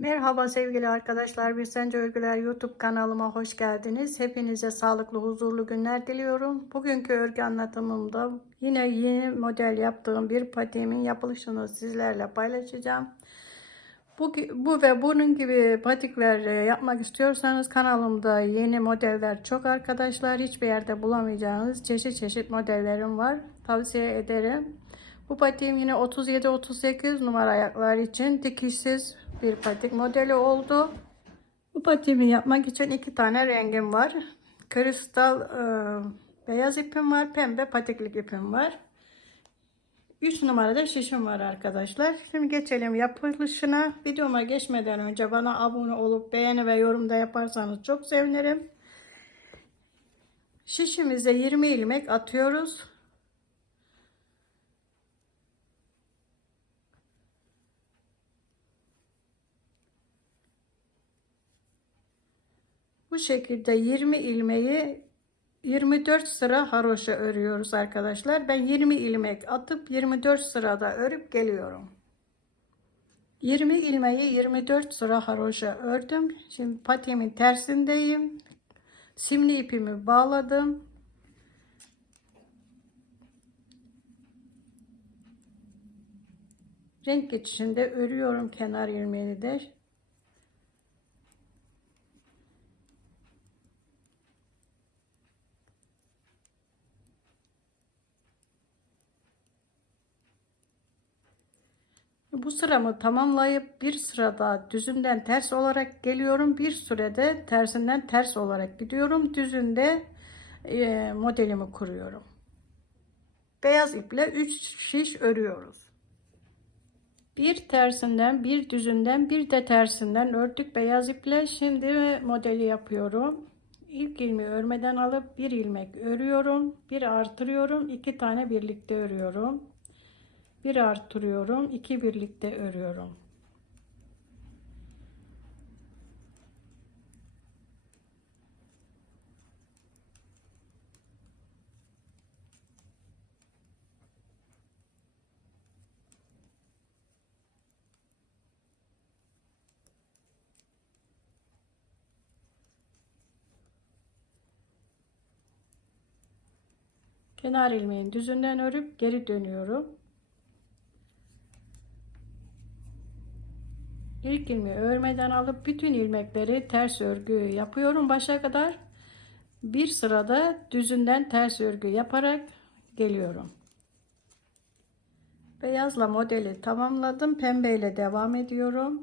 Merhaba sevgili arkadaşlar. Bir Örgüler YouTube kanalıma hoş geldiniz. Hepinize sağlıklı, huzurlu günler diliyorum. Bugünkü örgü anlatımımda yine yeni model yaptığım bir patiğimin yapılışını sizlerle paylaşacağım. Bu, bu ve bunun gibi patikler e, yapmak istiyorsanız kanalımda yeni modeller çok arkadaşlar. Hiçbir yerde bulamayacağınız çeşit çeşit modellerim var. Tavsiye ederim. Bu patiğim yine 37-38 numara ayaklar için dikişsiz bir patik modeli oldu. Bu patiğimi yapmak için iki tane rengim var. Kristal e, beyaz ipim var, pembe patiklik ipim var. 3 numarada şişim var arkadaşlar. Şimdi geçelim yapılışına. Videoma geçmeden önce bana abone olup beğeni ve yorumda yaparsanız çok sevinirim. Şişimize 20 ilmek atıyoruz. Bu şekilde 20 ilmeği 24 sıra haroşa örüyoruz arkadaşlar. Ben 20 ilmek atıp 24 sırada örüp geliyorum. 20 ilmeği 24 sıra haroşa ördüm. Şimdi patiğimin tersindeyim. Simli ipimi bağladım. Renk geçişinde örüyorum kenar ilmeğini de. Bu sıramı tamamlayıp bir sırada düzünden ters olarak geliyorum. Bir sürede tersinden ters olarak gidiyorum. Düzünde e, modelimi kuruyorum. Beyaz iple 3 şiş örüyoruz. Bir tersinden, bir düzünden, bir de tersinden ördük beyaz iple. Şimdi modeli yapıyorum. İlk ilmeği örmeden alıp bir ilmek örüyorum. Bir artırıyorum. iki tane birlikte örüyorum. Bir artırıyorum. iki birlikte örüyorum. Kenar ilmeğin düzünden örüp geri dönüyorum. İlk ilmeği örmeden alıp bütün ilmekleri ters örgü yapıyorum başa kadar. Bir sırada düzünden ters örgü yaparak geliyorum. Beyazla modeli tamamladım. Pembeyle devam ediyorum.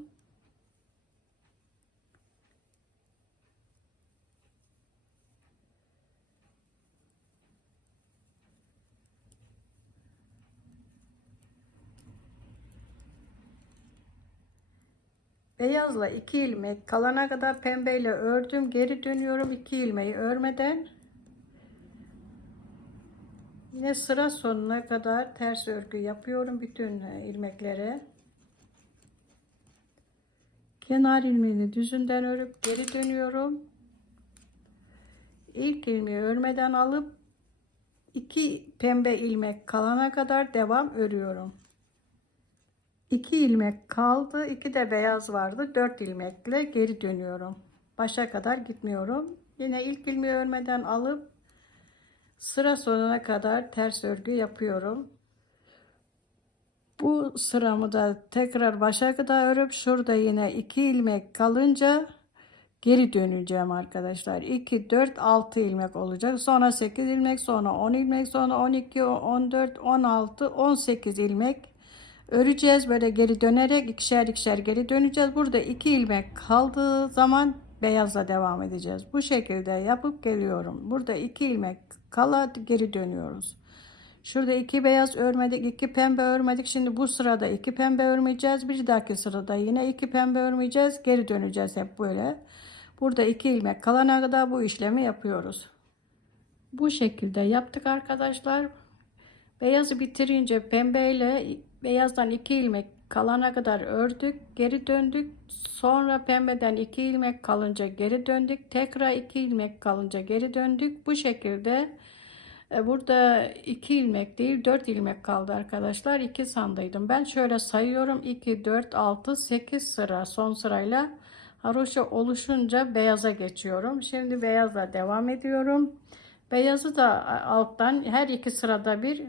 Beyazla iki ilmek kalana kadar pembeyle ördüm. Geri dönüyorum iki ilmeği örmeden. Yine sıra sonuna kadar ters örgü yapıyorum bütün ilmeklere. Kenar ilmeğini düzünden örüp geri dönüyorum. İlk ilmeği örmeden alıp iki pembe ilmek kalana kadar devam örüyorum. 2 ilmek kaldı. 2 de beyaz vardı. 4 ilmekle geri dönüyorum. Başa kadar gitmiyorum. Yine ilk ilmeği örmeden alıp sıra sonuna kadar ters örgü yapıyorum. Bu sıramı da tekrar başa kadar örüp şurada yine 2 ilmek kalınca geri döneceğim arkadaşlar. 2 4 6 ilmek olacak. Sonra 8 ilmek, sonra 10 ilmek, sonra 12 14 16 18 ilmek öreceğiz böyle geri dönerek ikişer ikişer geri döneceğiz. Burada iki ilmek kaldığı zaman beyazla devam edeceğiz. Bu şekilde yapıp geliyorum. Burada iki ilmek kala geri dönüyoruz. Şurada iki beyaz örmedik iki pembe örmedik. Şimdi bu sırada iki pembe örmeyeceğiz. Bir dahaki sırada yine iki pembe örmeyeceğiz. Geri döneceğiz hep böyle. Burada iki ilmek kalana kadar bu işlemi yapıyoruz. Bu şekilde yaptık arkadaşlar. Beyazı bitirince pembeyle beyazdan iki ilmek kalana kadar ördük geri döndük sonra pembeden iki ilmek kalınca geri döndük tekrar iki ilmek kalınca geri döndük bu şekilde E, Burada 2 ilmek değil 4 ilmek kaldı arkadaşlar. 2 sandıydım. Ben şöyle sayıyorum. 2, 4, 6, 8 sıra son sırayla haroşa oluşunca beyaza geçiyorum. Şimdi beyazla devam ediyorum. Beyazı da alttan her iki sırada bir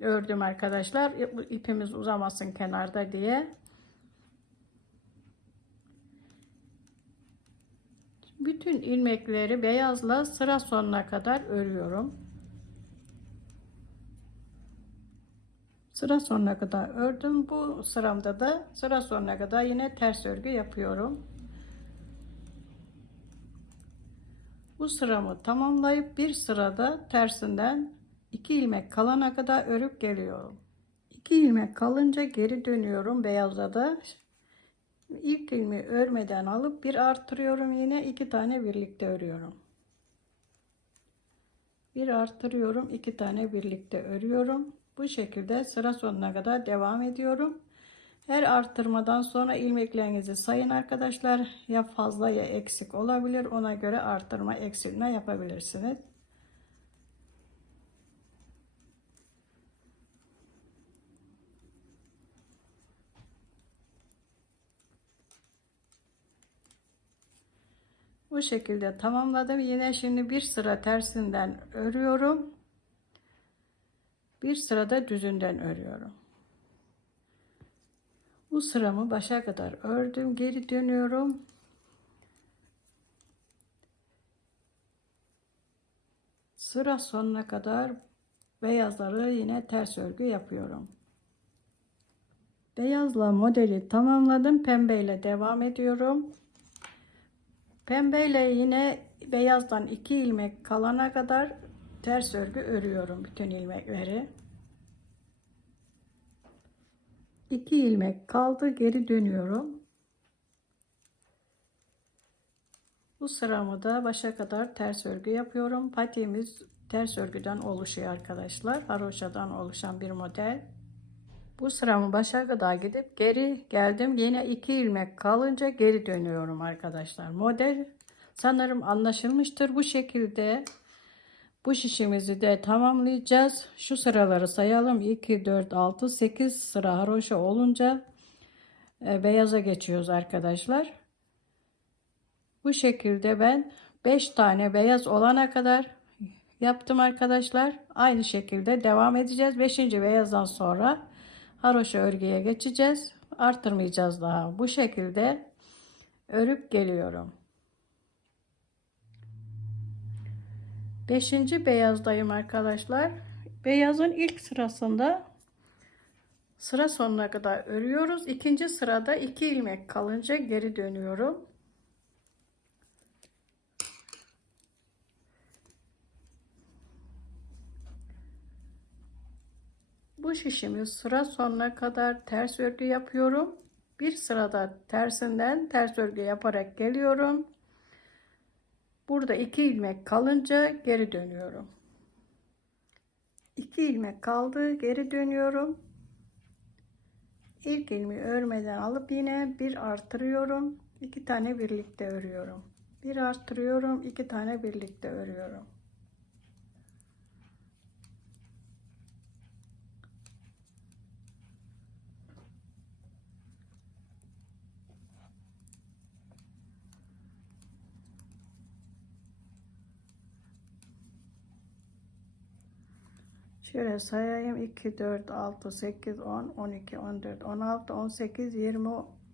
ördüm arkadaşlar. İpimiz uzamasın kenarda diye. Bütün ilmekleri beyazla sıra sonuna kadar örüyorum. Sıra sonuna kadar ördüm. Bu sıramda da sıra sonuna kadar yine ters örgü yapıyorum. Bu sıramı tamamlayıp bir sırada tersinden 2 ilmek kalana kadar örüp geliyorum. 2 ilmek kalınca geri dönüyorum beyazda da ilk ilmeği örmeden alıp bir artırıyorum yine iki tane birlikte örüyorum. Bir artırıyorum iki tane birlikte örüyorum. Bu şekilde sıra sonuna kadar devam ediyorum. Her arttırmadan sonra ilmeklerinizi sayın arkadaşlar. Ya fazla ya eksik olabilir. Ona göre arttırma eksilme yapabilirsiniz. Bu şekilde tamamladım. Yine şimdi bir sıra tersinden örüyorum. Bir sırada düzünden örüyorum. Bu sıramı başa kadar ördüm. Geri dönüyorum. Sıra sonuna kadar beyazları yine ters örgü yapıyorum. Beyazla modeli tamamladım. Pembeyle devam ediyorum. Pembeyle yine beyazdan iki ilmek kalana kadar ters örgü örüyorum bütün ilmekleri. 2 ilmek kaldı geri dönüyorum. Bu sıramı da başa kadar ters örgü yapıyorum. Patiğimiz ters örgüden oluşuyor arkadaşlar. Haroşadan oluşan bir model. Bu sıramı başa kadar gidip geri geldim. Yine 2 ilmek kalınca geri dönüyorum arkadaşlar. Model sanırım anlaşılmıştır. Bu şekilde bu şişimizi de tamamlayacağız. Şu sıraları sayalım. 2, 4, 6, 8 sıra haroşa olunca e, beyaza geçiyoruz arkadaşlar. Bu şekilde ben 5 tane beyaz olana kadar yaptım arkadaşlar. Aynı şekilde devam edeceğiz. 5. beyazdan sonra haroşa örgüye geçeceğiz. Artırmayacağız daha. Bu şekilde örüp geliyorum. Beşinci beyazdayım arkadaşlar. Beyazın ilk sırasında sıra sonuna kadar örüyoruz. İkinci sırada iki ilmek kalınca geri dönüyorum. Bu şişimi sıra sonuna kadar ters örgü yapıyorum. Bir sırada tersinden ters örgü yaparak geliyorum. Burada iki ilmek kalınca geri dönüyorum. İki ilmek kaldı. Geri dönüyorum. İlk ilmeği örmeden alıp yine bir artırıyorum. iki tane birlikte örüyorum. Bir artırıyorum. iki tane birlikte örüyorum. Şöyle sayayım 2, 4, 6, 8, 10, 12, 14, 16, 18, 20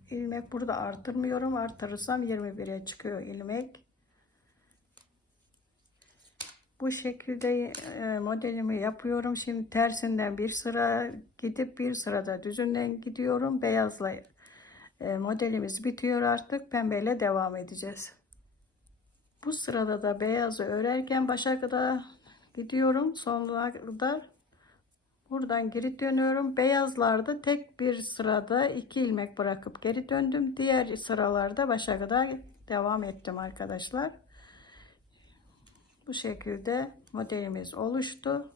ilmek burada artırmıyorum. Artırırsam 21'e çıkıyor ilmek. Bu şekilde e, modelimi yapıyorum. Şimdi tersinden bir sıra gidip bir sırada düzünden gidiyorum. Beyazla e, modelimiz bitiyor artık. Pembeyle devam edeceğiz. Bu sırada da beyazı örerken başa kadar gidiyorum. Sonuna kadar buradan geri dönüyorum. Beyazlarda tek bir sırada iki ilmek bırakıp geri döndüm. Diğer sıralarda başa kadar devam ettim arkadaşlar. Bu şekilde modelimiz oluştu.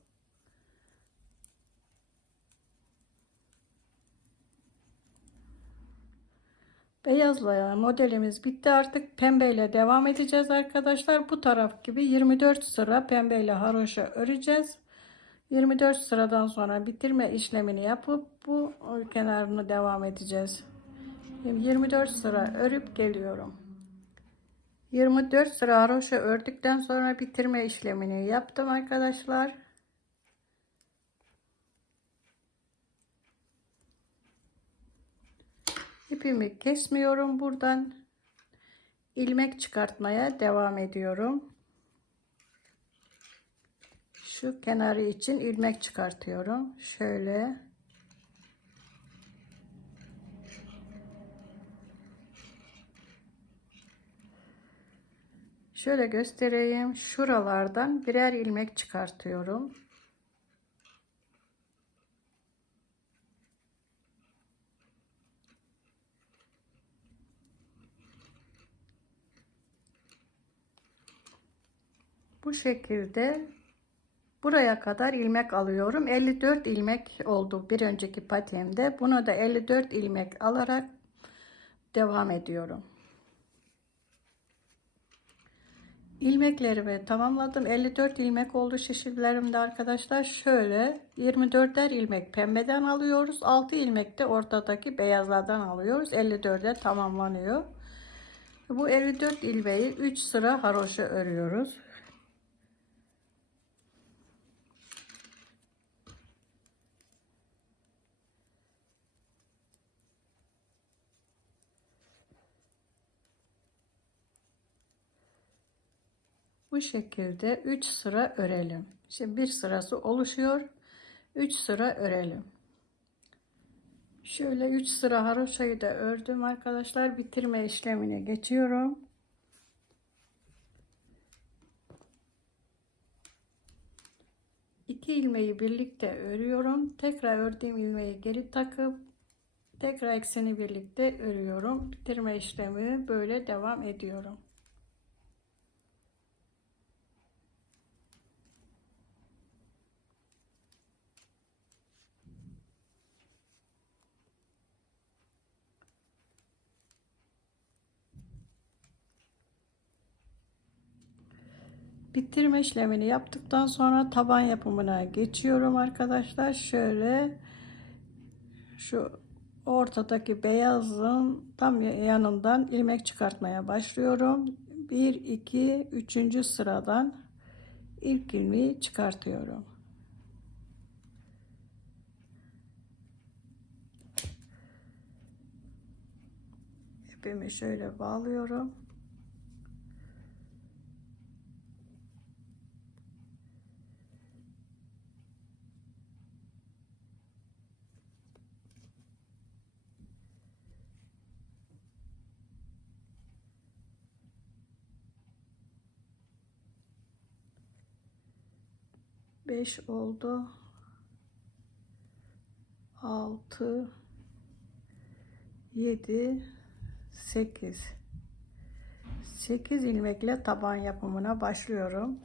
Beyazla modelimiz bitti artık pembeyle devam edeceğiz arkadaşlar. Bu taraf gibi 24 sıra pembeyle haroşa öreceğiz. 24 sıradan sonra bitirme işlemini yapıp bu kenarını devam edeceğiz. 24 sıra örüp geliyorum. 24 sıra haroşa ördükten sonra bitirme işlemini yaptım arkadaşlar. İpimi kesmiyorum buradan. ilmek çıkartmaya devam ediyorum. Şu kenarı için ilmek çıkartıyorum. Şöyle. Şöyle göstereyim. Şuralardan birer ilmek çıkartıyorum. Bu şekilde buraya kadar ilmek alıyorum. 54 ilmek oldu bir önceki patemde. Buna da 54 ilmek alarak devam ediyorum. İlmeklerimi tamamladım. 54 ilmek oldu şişirlerimde arkadaşlar. Şöyle 24'er ilmek pembeden alıyoruz. 6 ilmek de ortadaki beyazlardan alıyoruz. 54'e tamamlanıyor. Bu 54 ilmeği 3 sıra haroşa örüyoruz. Bu şekilde 3 sıra örelim. Şimdi bir sırası oluşuyor. 3 sıra örelim. Şöyle 3 sıra haroşayı da ördüm arkadaşlar. Bitirme işlemine geçiyorum. İki ilmeği birlikte örüyorum. Tekrar ördüğüm ilmeği geri takıp tekrar ekseni birlikte örüyorum. Bitirme işlemi böyle devam ediyorum. Bitirme işlemini yaptıktan sonra taban yapımına geçiyorum arkadaşlar. Şöyle şu ortadaki beyazın tam yanından ilmek çıkartmaya başlıyorum. 1 2 3. sıradan ilk ilmeği çıkartıyorum. İpimi şöyle bağlıyorum. Beş oldu. Altı, yedi, sekiz. Sekiz ilmekle taban yapımına başlıyorum.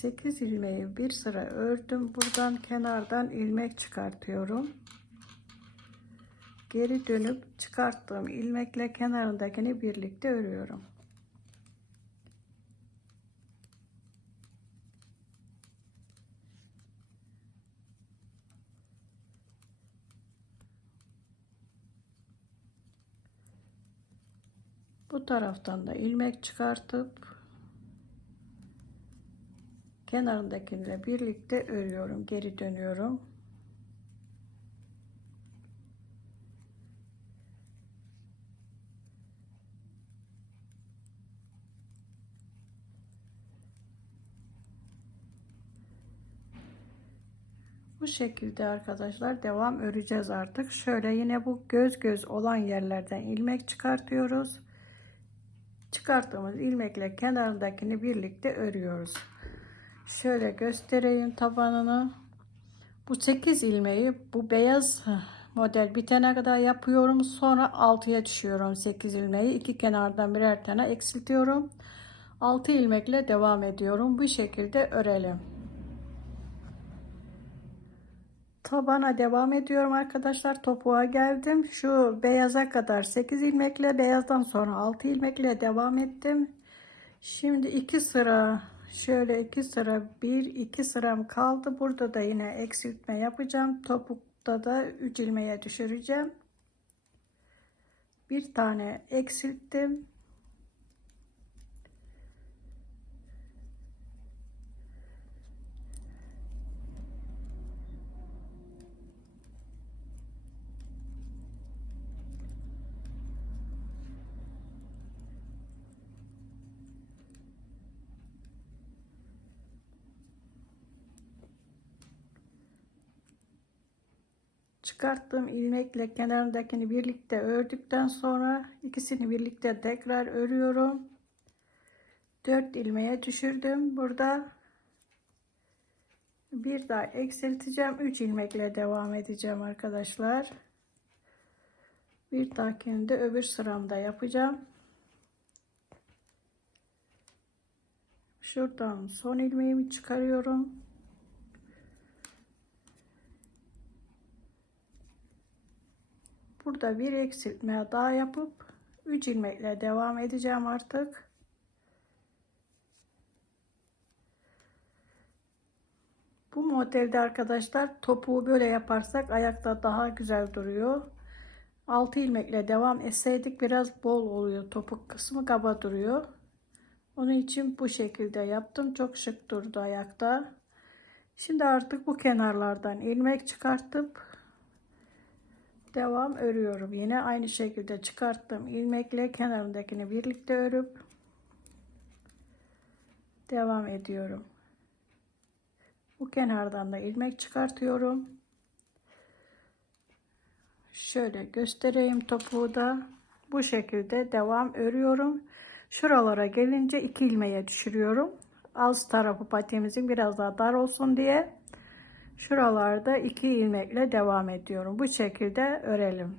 8 ilmeği bir sıra ördüm. Buradan kenardan ilmek çıkartıyorum. Geri dönüp çıkarttığım ilmekle kenarındakini birlikte örüyorum. Bu taraftan da ilmek çıkartıp kenarındakiyle birlikte örüyorum geri dönüyorum Bu şekilde arkadaşlar devam öreceğiz artık. Şöyle yine bu göz göz olan yerlerden ilmek çıkartıyoruz. Çıkarttığımız ilmekle kenarındakini birlikte örüyoruz. Şöyle göstereyim tabanını. Bu 8 ilmeği bu beyaz model bitene kadar yapıyorum. Sonra 6'ya düşüyorum 8 ilmeği. iki kenardan birer tane eksiltiyorum. 6 ilmekle devam ediyorum. Bu şekilde örelim. Tabana devam ediyorum arkadaşlar. Topuğa geldim. Şu beyaza kadar 8 ilmekle beyazdan sonra 6 ilmekle devam ettim. Şimdi 2 sıra şöyle 2 sıra 1 2 sıram kaldı. Burada da yine eksiltme yapacağım. Topukta da 3 ilmeğe düşüreceğim. Bir tane eksilttim. Çıkarttığım ilmekle kenarındakini birlikte ördükten sonra ikisini birlikte tekrar örüyorum. 4 ilmeğe düşürdüm. Burada bir daha eksilteceğim. 3 ilmekle devam edeceğim arkadaşlar. Bir dahakini de öbür sıramda yapacağım. Şuradan son ilmeğimi çıkarıyorum. Burada bir eksiltme daha yapıp 3 ilmekle devam edeceğim artık. Bu modelde arkadaşlar topuğu böyle yaparsak ayakta daha güzel duruyor. 6 ilmekle devam etseydik biraz bol oluyor. Topuk kısmı kaba duruyor. Onun için bu şekilde yaptım. Çok şık durdu ayakta. Şimdi artık bu kenarlardan ilmek çıkartıp devam örüyorum. Yine aynı şekilde çıkarttım ilmekle kenarındakini birlikte örüp devam ediyorum. Bu kenardan da ilmek çıkartıyorum. Şöyle göstereyim topuğu da. Bu şekilde devam örüyorum. Şuralara gelince iki ilmeğe düşürüyorum. Alt tarafı patemizin biraz daha dar olsun diye. Şuralarda iki ilmekle devam ediyorum. Bu şekilde örelim.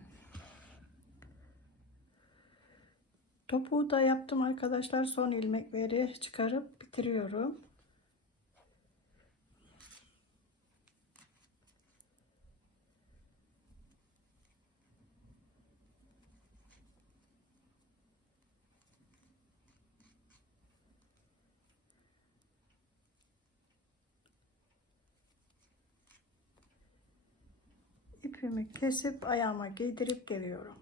Topuğu da yaptım arkadaşlar. Son ilmekleri çıkarıp bitiriyorum. İpimi kesip ayağıma giydirip geliyorum.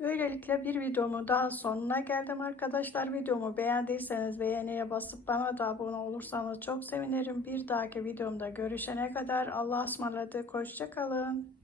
Böylelikle bir videomu daha sonuna geldim arkadaşlar. Videomu beğendiyseniz beğeniye basıp bana da abone olursanız çok sevinirim. Bir dahaki videomda görüşene kadar Allah'a ısmarladık. Hoşçakalın.